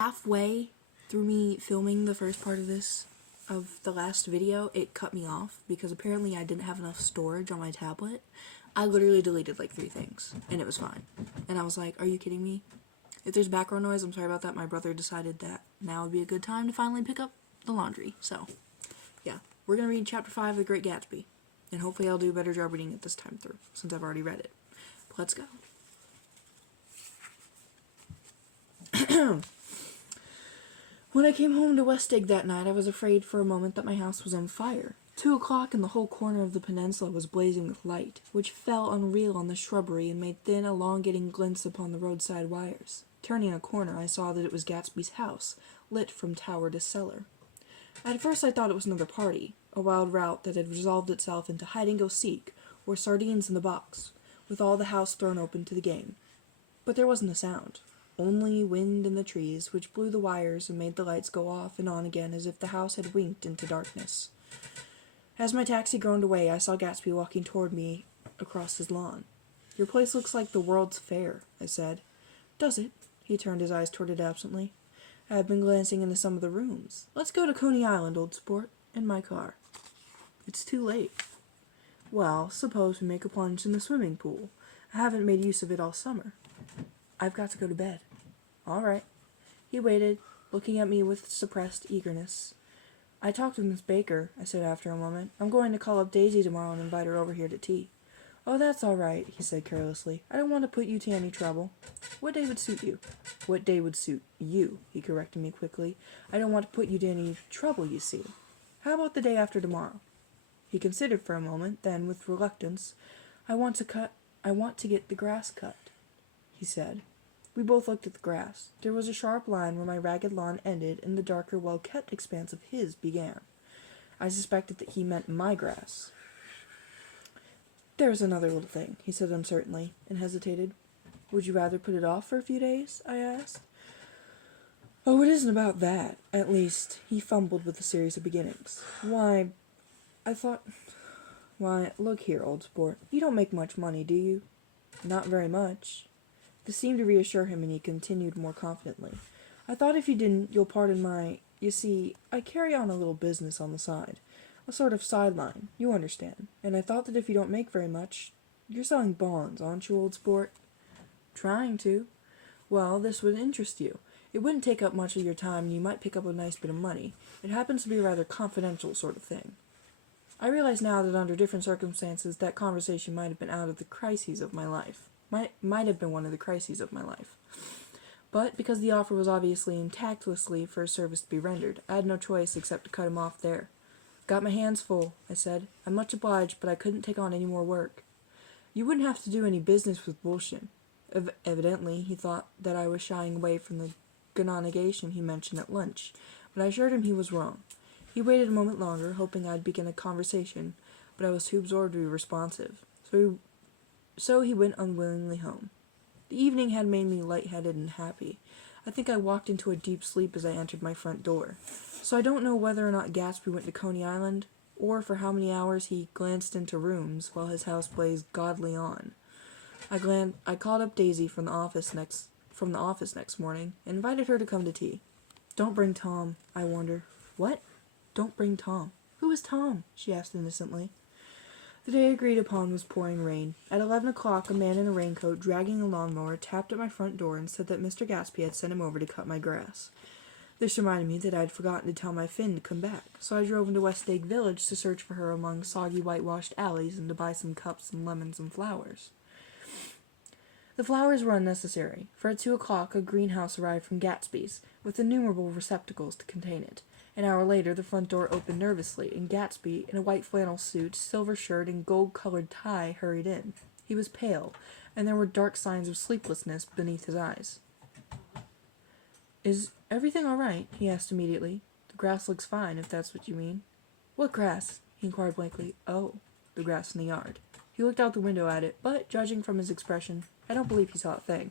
Halfway through me filming the first part of the last video, it cut me off because apparently I didn't have enough storage on my tablet. I literally deleted like 3 things and it was fine. And I was like, are you kidding me? If there's background noise, I'm sorry about that. My brother decided that now would be a good time to finally pick up the laundry. So, yeah. We're going to read Chapter 5 of The Great Gatsby. And hopefully I'll do a better job reading it this time through, since I've already read it. But let's go. When I came home to Westig that night, I was afraid for a moment that my house was on fire. 2 o'clock and the whole corner of the peninsula was blazing with light, which fell unreal on the shrubbery and made thin, elongating glints upon the roadside wires. Turning a corner, I saw that it was Gatsby's house, lit from tower to cellar. At first I thought it was another party, a wild rout that had resolved itself into hide-and-go-seek, or sardines in the box, with all the house thrown open to the game. But there wasn't a sound. Only wind in the trees, which blew the wires and made the lights go off and on again as if the house had winked into darkness. As my taxi groaned away, I saw Gatsby walking toward me across his lawn. "Your place looks like the World's Fair," I said. "Does it?" He turned his eyes toward it absently. I had been glancing into some of the rooms. "Let's go to Coney Island, old sport, in my car." "It's too late." "Well, suppose we make a plunge in the swimming pool. I haven't made use of it all summer." "I've got to go to bed." "All right." He waited, looking at me with suppressed eagerness. "I talked with Miss Baker," I said after a moment. "I'm going to call up Daisy tomorrow and invite her over here to tea." "Oh, that's all right," he said carelessly. "I don't want to put you to any trouble." "What day would suit you?" "What day would suit you," he corrected me quickly. "I don't want to put you to any trouble, you see." "How about the day after tomorrow?" He considered for a moment, then, with reluctance, I want to get the grass cut," he said. We both looked at the grass. There was a sharp line where my ragged lawn ended and the darker, well-kept expanse of his began. I suspected that he meant my grass. "There's another little thing," he said uncertainly, and hesitated. "Would you rather put it off for a few days?" I asked. "Oh, it isn't about that. At least," he fumbled with a series of beginnings. Why, look here, old sport. You don't make much money, do you?" "Not very much." This seemed to reassure him, and he continued more confidently. "I thought if you didn't, you'll pardon my... You see, I carry on a little business on the side. A sort of sideline, you understand. And I thought that if you don't make very much... You're selling bonds, aren't you, old sport?" "Trying to." "Well, this would interest you. It wouldn't take up much of your time, and you might pick up a nice bit of money. It happens to be a rather confidential sort of thing." I realize now that under different circumstances that conversation might have been out of the crises of my life. Might have been one of the crises of my life. But because the offer was obviously and tactlessly for a service to be rendered, I had no choice except to cut him off there. "Got my hands full," I said. "I'm much obliged, but I couldn't take on any more work." "You wouldn't have to do any business with bullshit." Evidently, he thought that I was shying away from the gononegation he mentioned at lunch, but I assured him he was wrong. He waited a moment longer, hoping I'd begin a conversation, but I was too absorbed to be responsive. So he went unwillingly home. The evening had made me lightheaded and happy. I think I walked into a deep sleep as I entered my front door. So I don't know whether or not Gatsby went to Coney Island, or for how many hours he glanced into rooms while his house blazed godly on. I called up Daisy from the office next morning and invited her to come to tea. "Don't bring Tom," I warned her. "What?" "Don't bring Tom." "Who is Tom?" she asked innocently. The day agreed upon was pouring rain. At 11 o'clock, a man in a raincoat, dragging a lawnmower, tapped at my front door and said that Mr. Gatsby had sent him over to cut my grass. This reminded me that I had forgotten to tell my Finn to come back, so I drove into Westig Village to search for her among soggy whitewashed alleys and to buy some cups and lemons and flowers. The flowers were unnecessary, for at 2 o'clock a greenhouse arrived from Gatsby's, with innumerable receptacles to contain it. An hour later, the front door opened nervously, and Gatsby, in a white flannel suit, silver shirt, and gold-colored tie, hurried in. He was pale, and there were dark signs of sleeplessness beneath his eyes. "Is everything all right?" he asked immediately. "The grass looks fine, if that's what you mean." "What grass?" he inquired blankly. "Oh, the grass in the yard." He looked out the window at it, but, judging from his expression, I don't believe he saw a thing.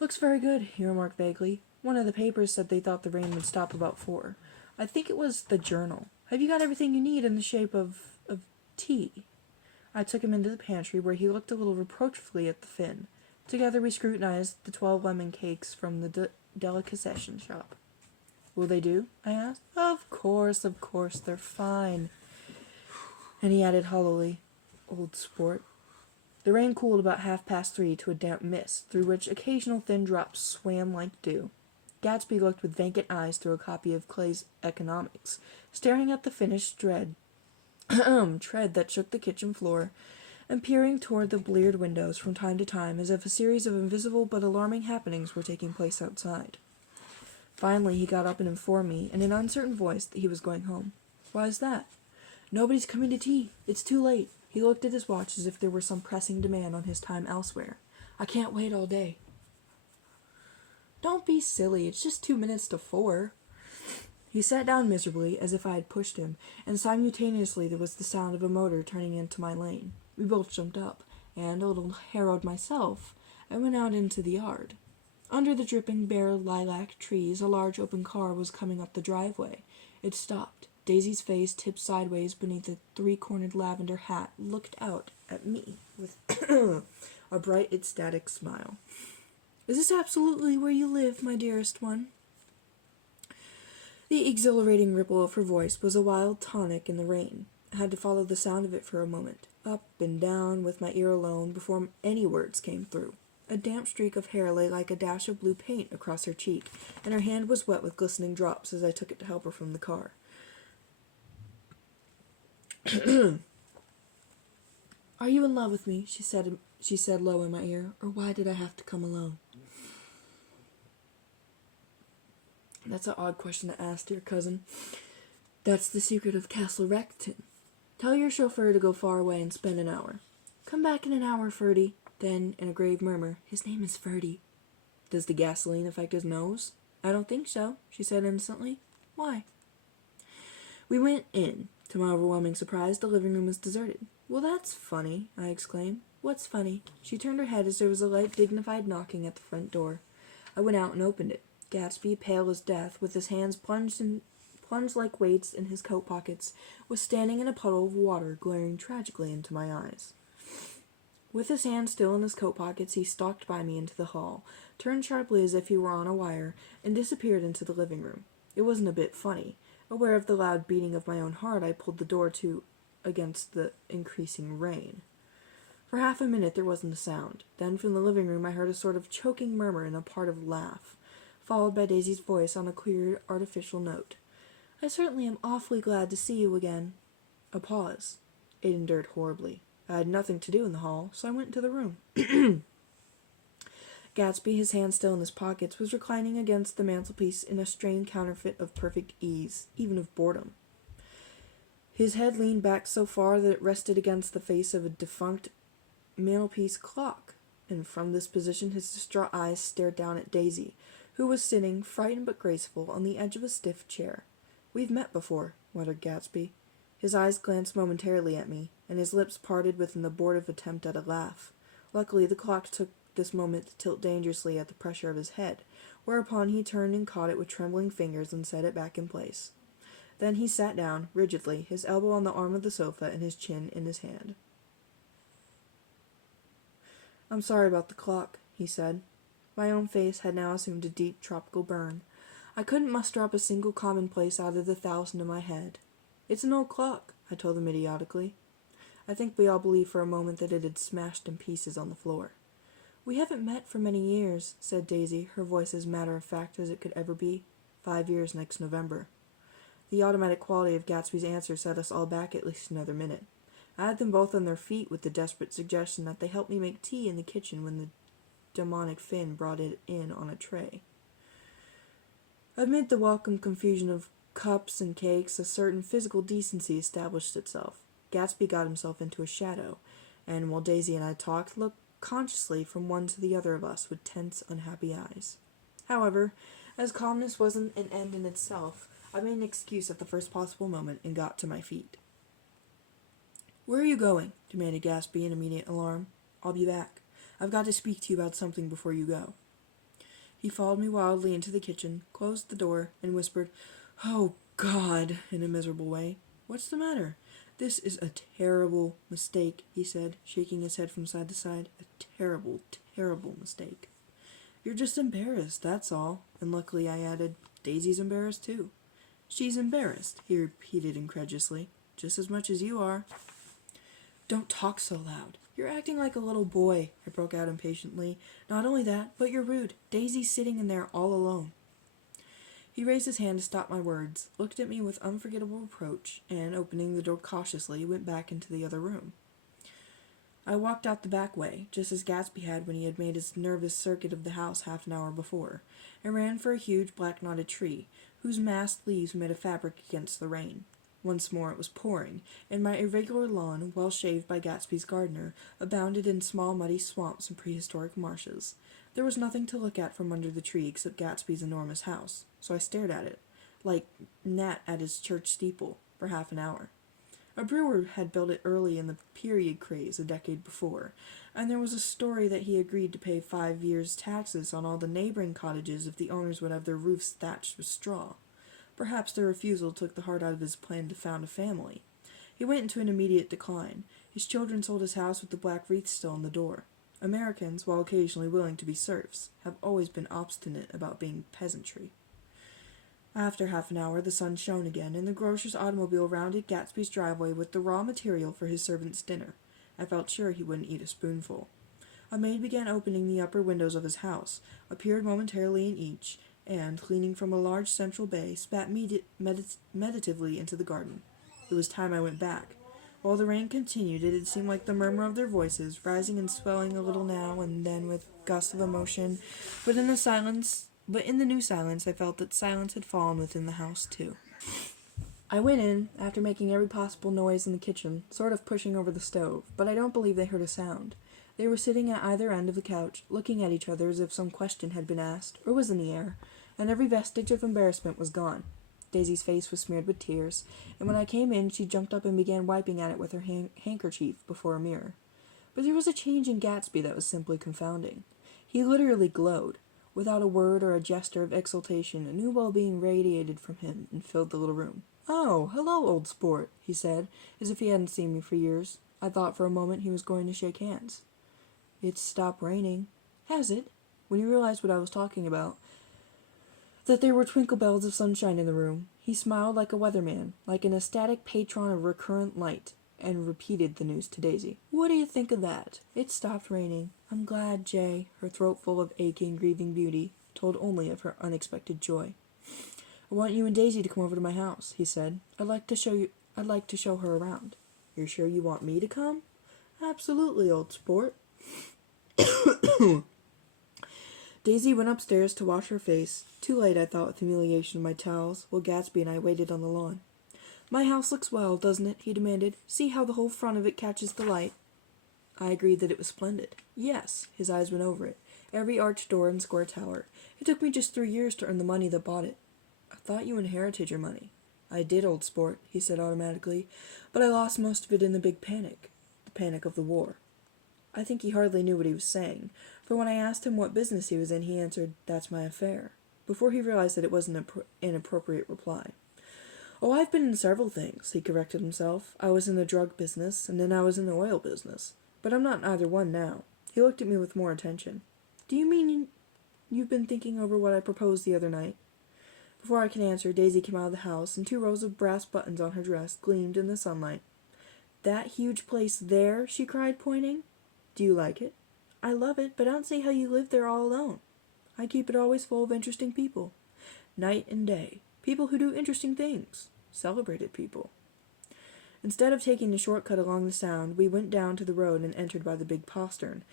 "Looks very good," he remarked vaguely. "One of the papers said they thought the rain would stop about 4. I think it was the Journal. Have you got everything you need in the shape of tea?" I took him into the pantry, where he looked a little reproachfully at the Finn. Together we scrutinized the 12 lemon cakes from the delicatessen shop. Will they do? I asked. Of course, they're fine. And he added hollowly, old sport. The rain cooled about 3:30 to a damp mist, through which occasional thin drops swam like dew. Gatsby looked with vacant eyes through a copy of Clay's Economics, staring at the finished tread that shook the kitchen floor, and peering toward the bleared windows from time to time as if a series of invisible but alarming happenings were taking place outside. Finally, he got up and informed me, in an uncertain voice, that he was going home. Why is that? Nobody's coming to tea. It's too late. He looked at his watch as if there were some pressing demand on his time elsewhere. I can't wait all day. Don't be silly. It's just 2 minutes to 4. He sat down miserably, as if I had pushed him, and simultaneously there was the sound of a motor turning into my lane. We both jumped up, and, a little harrowed myself, I went out into the yard. Under the dripping bare lilac trees, a large open car was coming up the driveway. It stopped. Daisy's face, tipped sideways beneath a 3-cornered lavender hat, looked out at me with a bright, ecstatic smile. Is this absolutely where you live, my dearest one? The exhilarating ripple of her voice was a wild tonic in the rain. I had to follow the sound of it for a moment, up and down with my ear alone, before any words came through. A damp streak of hair lay like a dash of blue paint across her cheek, and her hand was wet with glistening drops as I took it to help her from the car. Are you in love with me? She said low in my ear. Or why did I have to come alone? That's an odd question to ask, dear cousin. That's the secret of Castle Recton. Tell your chauffeur to go far away and spend an hour. Come back in an hour, Ferdy. Then, in a grave murmur, his name is Ferdy. Does the gasoline affect his nose? I don't think so, she said innocently. Why? We went in. To my overwhelming surprise, the living room was deserted. Well, that's funny, I exclaimed. What's funny? She turned her head as there was a light, dignified knocking at the front door. I went out and opened it. Gatsby, pale as death, with his hands plunged like weights in his coat pockets, was standing in a puddle of water, glaring tragically into my eyes. With his hands still in his coat pockets, he stalked by me into the hall, turned sharply as if he were on a wire, and disappeared into the living room. It wasn't a bit funny. Aware of the loud beating of my own heart, I pulled the door to against the increasing rain. For half a minute there wasn't a sound. Then from the living room I heard a sort of choking murmur and a part of laugh, followed by Daisy's voice on a queer, artificial note. I certainly am awfully glad to see you again. A pause. It endured horribly. I had nothing to do in the hall, so I went into the room. Gatsby, his hands still in his pockets, was reclining against the mantelpiece in a strained counterfeit of perfect ease, even of boredom. His head leaned back so far that it rested against the face of a defunct mantelpiece clock, and from this position his distraught eyes stared down at Daisy, who was sitting, frightened but graceful, on the edge of a stiff chair. We've met before, muttered Gatsby. His eyes glanced momentarily at me, and his lips parted with an abortive attempt at a laugh. Luckily, the clock took this moment to tilt dangerously at the pressure of his head, whereupon he turned and caught it with trembling fingers and set it back in place. Then he sat down, rigidly, his elbow on the arm of the sofa and his chin in his hand. I'm sorry about the clock, he said. My own face had now assumed a deep tropical burn. I couldn't muster up a single commonplace out of the 1,000 in my head. It's an old clock, I told him idiotically. I think we all believed for a moment that it had smashed in pieces on the floor. We haven't met for many years, said Daisy, her voice as matter-of-fact as it could ever be. 5 years next November. The automatic quality of Gatsby's answer set us all back at least another minute. I had them both on their feet with the desperate suggestion that they help me make tea in the kitchen when the demonic Finn brought it in on a tray. Amid the welcome confusion of cups and cakes, a certain physical decency established itself. Gatsby got himself into a shadow, and while Daisy and I talked, looked consciously from one to the other of us with tense, unhappy eyes. However, as calmness wasn't an end in itself, I made an excuse at the first possible moment and got to my feet. Where are you going? Demanded Gatsby in immediate alarm. I'll be back. I've got to speak to you about something before you go. He followed me wildly into the kitchen, closed the door, and whispered, Oh, God, in a miserable way. What's the matter? This is a terrible mistake, he said, shaking his head from side to side. A terrible, terrible mistake. You're just embarrassed, that's all. And luckily I added, Daisy's embarrassed too. She's embarrassed, he repeated incredulously, just as much as you are. Don't talk so loud. You're acting like a little boy, I broke out impatiently. Not only that, but you're rude. Daisy's sitting in there all alone. He raised his hand to stop my words, looked at me with unforgettable reproach, and, opening the door cautiously, went back into the other room. I walked out the back way, just as Gatsby had when he had made his nervous circuit of the house half an hour before, and ran for a huge black-knotted tree, whose massed leaves made a fabric against the rain. Once more it was pouring, and my irregular lawn, well shaved by Gatsby's gardener, abounded in small muddy swamps and prehistoric marshes. There was nothing to look at from under the tree except Gatsby's enormous house, so I stared at it, like Nat at his church steeple, for half an hour. A brewer had built it early in the period craze a decade before, and there was a story that he agreed to pay 5 years' taxes on all the neighboring cottages if the owners would have their roofs thatched with straw. Perhaps their refusal took the heart out of his plan to found a family. He went into an immediate decline. His children sold his house with the black wreath still on the door. Americans, while occasionally willing to be serfs, have always been obstinate about being peasantry. After half an hour, the sun shone again, and the grocer's automobile rounded Gatsby's driveway with the raw material for his servant's dinner. I felt sure he wouldn't eat a spoonful. A maid began opening the upper windows of his house, appeared momentarily in each, and, leaning from a large central bay, spat meditatively into the garden. It was time I went back. While the rain continued, it had seemed like the murmur of their voices, rising and swelling a little now and then with gusts of emotion, but in the new silence I felt that silence had fallen within the house too. I went in, after making every possible noise in the kitchen, sort of pushing over the stove, but I don't believe they heard a sound. They were sitting at either end of the couch, looking at each other as if some question had been asked, or was in the air, and every vestige of embarrassment was gone. Daisy's face was smeared with tears, and when I came in she jumped up and began wiping at it with her handkerchief before a mirror. But there was a change in Gatsby that was simply confounding. He literally glowed. Without a word or a gesture of exultation, a new well-being radiated from him and filled the little room. "Oh, hello, old sport," he said, as if he hadn't seen me for years. I thought for a moment he was going to shake hands. "It's stopped raining." "Has it?" When he realized what I was talking about, that there were twinkle bells of sunshine in the room, he smiled like a weatherman, like an ecstatic patron of recurrent light, and repeated the news to Daisy. "What do you think of that? It's stopped raining. I'm glad, Jay," her throat full of aching, grieving beauty, told only of her unexpected joy. "I want you and Daisy to come over to my house," he said. I'd like to show her around." "You're sure you want me to come?" "Absolutely, old sport." Daisy went upstairs to wash her face. Too late, I thought, with humiliation in my towels, while Gatsby and I waited on the lawn. "My house looks well, doesn't it?" he demanded. "See how the whole front of it catches the light." I agreed that it was splendid. "Yes." His eyes went over it. Every arched door and square tower. "It took me just 3 years to earn the money that bought it." "I thought you inherited your money." "I did, old sport," he said automatically, "but I lost most of it in the big panic. The panic of the war." I think he hardly knew what he was saying, for when I asked him what business he was in, he answered, "That's my affair," before he realized that it was an inappropriate reply. "Oh, I've been in several things," he corrected himself. "I was in the drug business, and then I was in the oil business. But I'm not in either one now." He looked at me with more attention. "Do you mean you've been thinking over what I proposed the other night?" Before I could answer, Daisy came out of the house, and 2 rows of brass buttons on her dress gleamed in the sunlight. "That huge place there?" she cried, pointing. "Do you like it?" "I love it, but I don't see how you live there all alone." "I keep it always full of interesting people. Night and day. People who do interesting things. Celebrated people." Instead of taking the shortcut along the Sound, we went down to the road and entered by the big postern.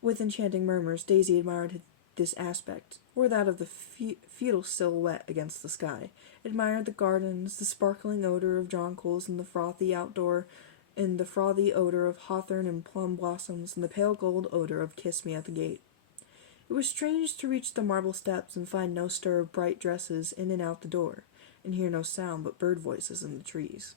With enchanting murmurs, Daisy admired this aspect, or that of the feudal silhouette against the sky, admired the gardens, the sparkling odor of jonquils, and the frothy odor of hawthorn and plum blossoms, and the pale gold odor of Kiss Me at the Gate. It was strange to reach the marble steps and find no stir of bright dresses in and out the door, and hear no sound but bird voices in the trees.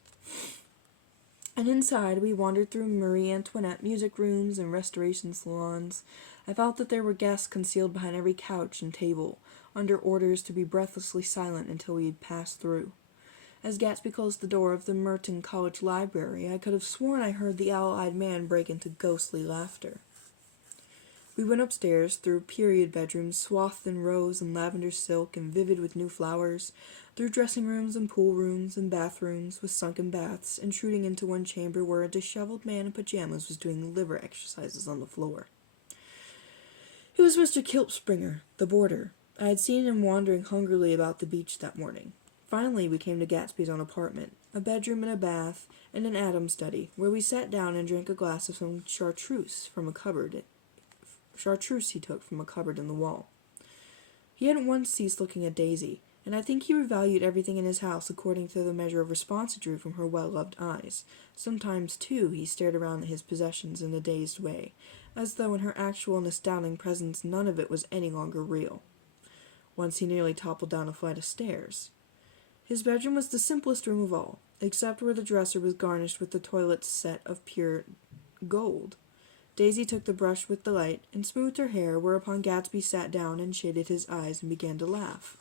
And inside we wandered through Marie Antoinette music rooms and restoration salons. I felt that there were guests concealed behind every couch and table, under orders to be breathlessly silent until we had passed through. As Gatsby closed the door of the Merton College Library, I could have sworn I heard the owl-eyed man break into ghostly laughter. We went upstairs, through period bedrooms swathed in rose and lavender silk and vivid with new flowers, through dressing rooms and pool rooms and bathrooms with sunken baths, intruding into one chamber where a disheveled man in pajamas was doing liver exercises on the floor. It was Mr. Kilpspringer, the boarder. I had seen him wandering hungrily about the beach that morning. Finally, we came to Gatsby's own apartment, a bedroom and a bath, and an Adam study, where we sat down and drank a glass of some chartreuse he took from a cupboard in the wall. He hadn't once ceased looking at Daisy, and I think he revalued everything in his house according to the measure of response it drew from her well-loved eyes. Sometimes, too, he stared around at his possessions in a dazed way, as though in her actual and astounding presence none of it was any longer real. Once he nearly toppled down a flight of stairs. His bedroom was the simplest room of all, except where the dresser was garnished with the toilet set of pure gold. Daisy took the brush with delight and smoothed her hair, whereupon Gatsby sat down and shaded his eyes and began to laugh.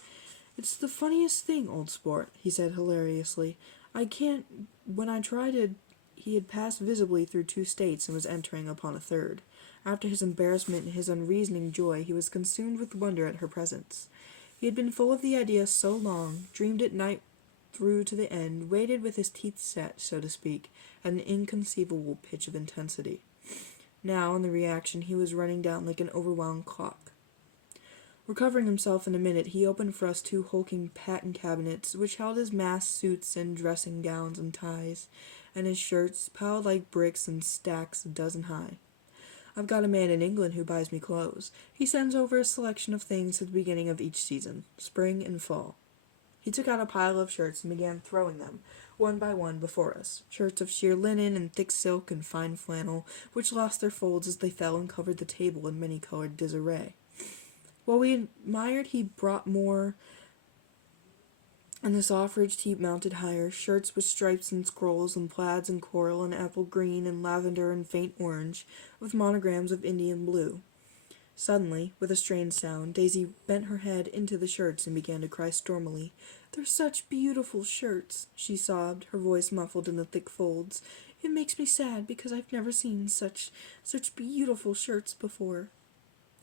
"It's the funniest thing, old sport," he said hilariously. When I tried it, he had passed visibly through 2 states and was entering upon a 3rd. After his embarrassment and his unreasoning joy, he was consumed with wonder at her presence. He had been full of the idea so long, dreamed it night through to the end, waited with his teeth set, so to speak, at an inconceivable pitch of intensity. Now, in the reaction, he was running down like an overwhelmed clock. Recovering himself in a minute, he opened for us 2 hulking patent cabinets, which held his masked suits and dressing gowns and ties, and his shirts, piled like bricks in stacks a dozen high. I've got a man in England who buys me clothes. He sends over a selection of things at the beginning of each season, spring and fall. He took out a pile of shirts and began throwing them, one by one, before us. Shirts of sheer linen and thick silk and fine flannel, which lost their folds as they fell and covered the table in many-colored disarray. While we admired, he brought more, and the soft-ridged heap mounted higher, shirts with stripes and scrolls and plaids and coral and apple green and lavender and faint orange, with monograms of Indian blue. Suddenly, with a strained sound, Daisy bent her head into the shirts and began to cry stormily. "They're such beautiful shirts," she sobbed, her voice muffled in the thick folds. "It makes me sad because I've never seen such beautiful shirts before."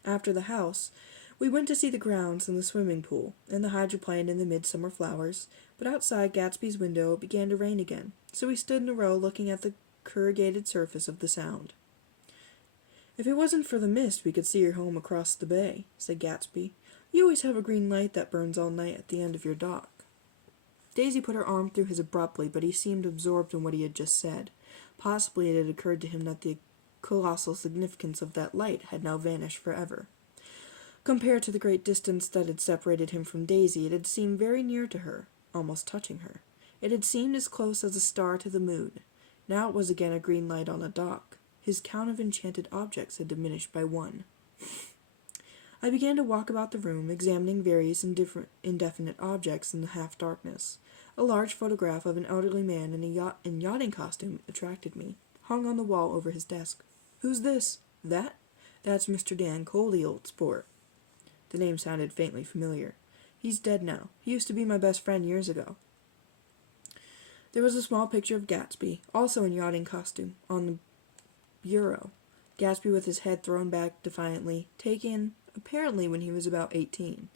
After the house, we went to see the grounds and the swimming pool, and the hydroplane and the midsummer flowers, but outside Gatsby's window it began to rain again, so we stood in a row looking at the corrugated surface of the Sound. "If it wasn't for the mist, we could see your home across the bay," said Gatsby. "You always have a green light that burns all night at the end of your dock." Daisy put her arm through his abruptly, but he seemed absorbed in what he had just said. Possibly it had occurred to him that the colossal significance of that light had now vanished forever. Compared to the great distance that had separated him from Daisy, it had seemed very near to her, almost touching her. It had seemed as close as a star to the moon. Now it was again a green light on a dock. His count of enchanted objects had diminished by 1. I began to walk about the room, examining various indefinite objects in the half-darkness. A large photograph of an elderly man in yachting costume attracted me, hung on the wall over his desk. "Who's this?" "That? That's Mr. Dan Cole, the old sport." The name sounded faintly familiar. "He's dead now. He used to be my best friend years ago." There was a small picture of Gatsby, also in yachting costume, on the bureau. Gatsby with his head thrown back defiantly, taken, apparently, when he was about 18.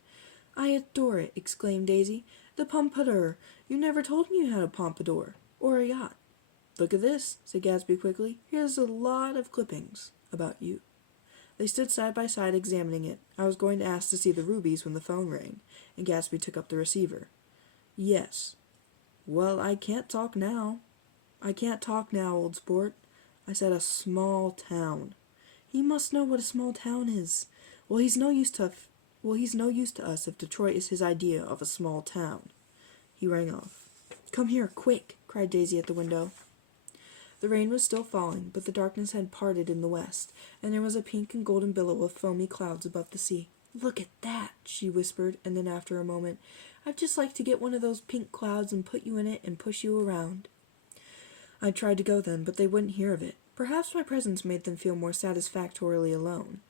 "I adore it," exclaimed Daisy. "The pompadour. You never told me you had a pompadour. Or a yacht." "Look at this," said Gatsby quickly. "Here's a lot of clippings about you." They stood side by side examining it. I was going to ask to see the rubies when the phone rang, and Gatsby took up the receiver. "Yes." "Well, I can't talk now." "I can't talk now, old sport. I said a small town." "He must know what a small town is." Well, he's no use to us if Detroit is his idea of a small town." He rang off. "Come here, quick," cried Daisy at the window. The rain was still falling, but the darkness had parted in the west, and there was a pink and golden billow of foamy clouds above the sea. "Look at that," she whispered, and then after a moment, "I'd just like to get one of those pink clouds and put you in it and push you around." I tried to go then, but they wouldn't hear of it. Perhaps my presence made them feel more satisfactorily alone.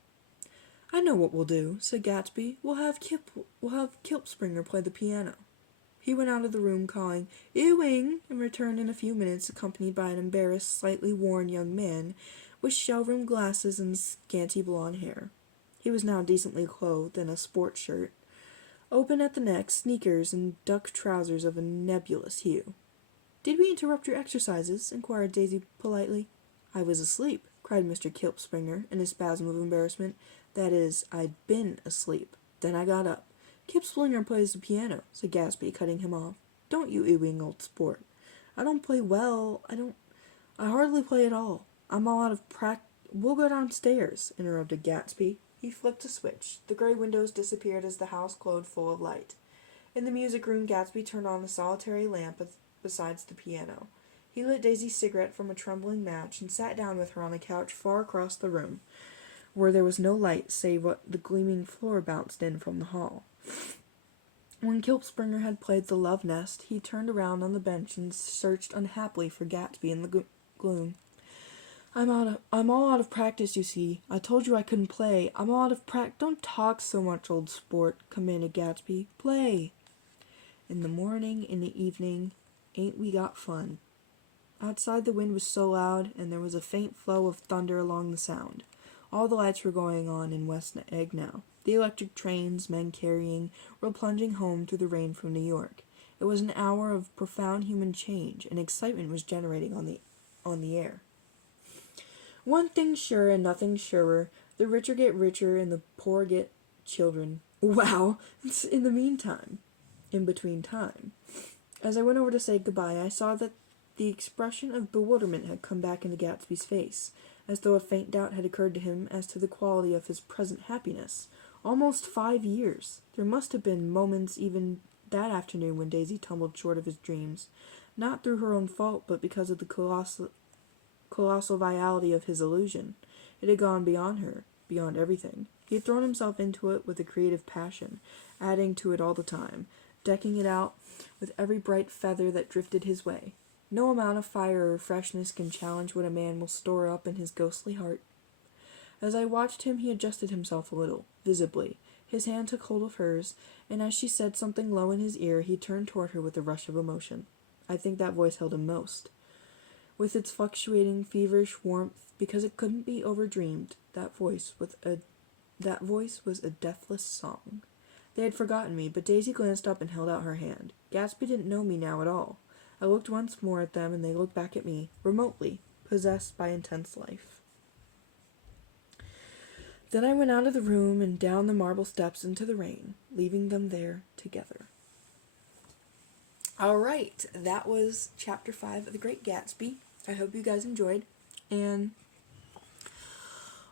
"I know what we'll do," said Gatsby. We'll have Kilpspringer play the piano." He went out of the room calling, "Ewing," and returned in a few minutes accompanied by an embarrassed, slightly worn young man with showroom glasses and scanty blonde hair. He was now decently clothed in a sports shirt, open at the neck, sneakers, and duck trousers of a nebulous hue. "Did we interrupt your exercises?" inquired Daisy politely. "I was asleep," cried Mr. Kilpspringer in a spasm of embarrassment. "That is, I'd been asleep. Then I got up." "Kilpspringer plays the piano," said Gatsby, cutting him off. "Don't you ewing, old sport." "I don't play well. I hardly play at all. I'm all out of "We'll go downstairs," interrupted Gatsby. He flicked a switch. The gray windows disappeared as the house glowed full of light. In the music room, Gatsby turned on the solitary lamp beside the piano. He lit Daisy's cigarette from a trembling match and sat down with her on a couch far across the room, where there was no light save what the gleaming floor bounced in from the hall. When Kilpspringer had played the Love Nest, he turned around on the bench and searched unhappily for Gatsby in the gloom. I'm all out of practice, you see. I told you I couldn't play. I'm all out of practice." "Don't talk so much, old sport," commanded Gatsby. "Play." "In the morning, in the evening, ain't we got fun?" Outside the wind was so loud, and there was a faint flow of thunder along the sound. All the lights were going on in West Egg now. The electric trains, men carrying, were plunging home through the rain from New York. It was an hour of profound human change, and excitement was generating on the air. One thing's sure and nothing surer, the richer get richer and the poor get children. Wow! In the meantime. In between time. As I went over to say goodbye, I saw that the expression of bewilderment had come back into Gatsby's face, as though a faint doubt had occurred to him as to the quality of his present happiness. Almost 5 years! There must have been moments even that afternoon when Daisy tumbled short of his dreams, not through her own fault, but because of the colossal vitality of his illusion. It had gone beyond her, beyond everything. He had thrown himself into it with a creative passion, adding to it all the time, decking it out with every bright feather that drifted his way. No amount of fire or freshness can challenge what a man will store up in his ghostly heart. As I watched him, he adjusted himself a little, visibly. His hand took hold of hers, and as she said something low in his ear, he turned toward her with a rush of emotion. I think that voice held him most. With its fluctuating, feverish warmth, because it couldn't be overdreamed, that voice was a deathless song. They had forgotten me, but Daisy glanced up and held out her hand. Gatsby didn't know me now at all. I looked once more at them, and they looked back at me, remotely, possessed by intense life. Then I went out of the room and down the marble steps into the rain, leaving them there together. Alright, that was Chapter 5 of The Great Gatsby. I hope you guys enjoyed, and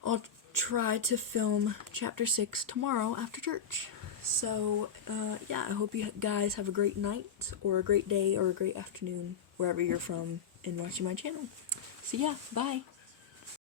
I'll try to film Chapter 6 tomorrow after church. So, I hope you guys have a great night, or a great day, or a great afternoon, wherever you're from, and watching my channel. So yeah, bye!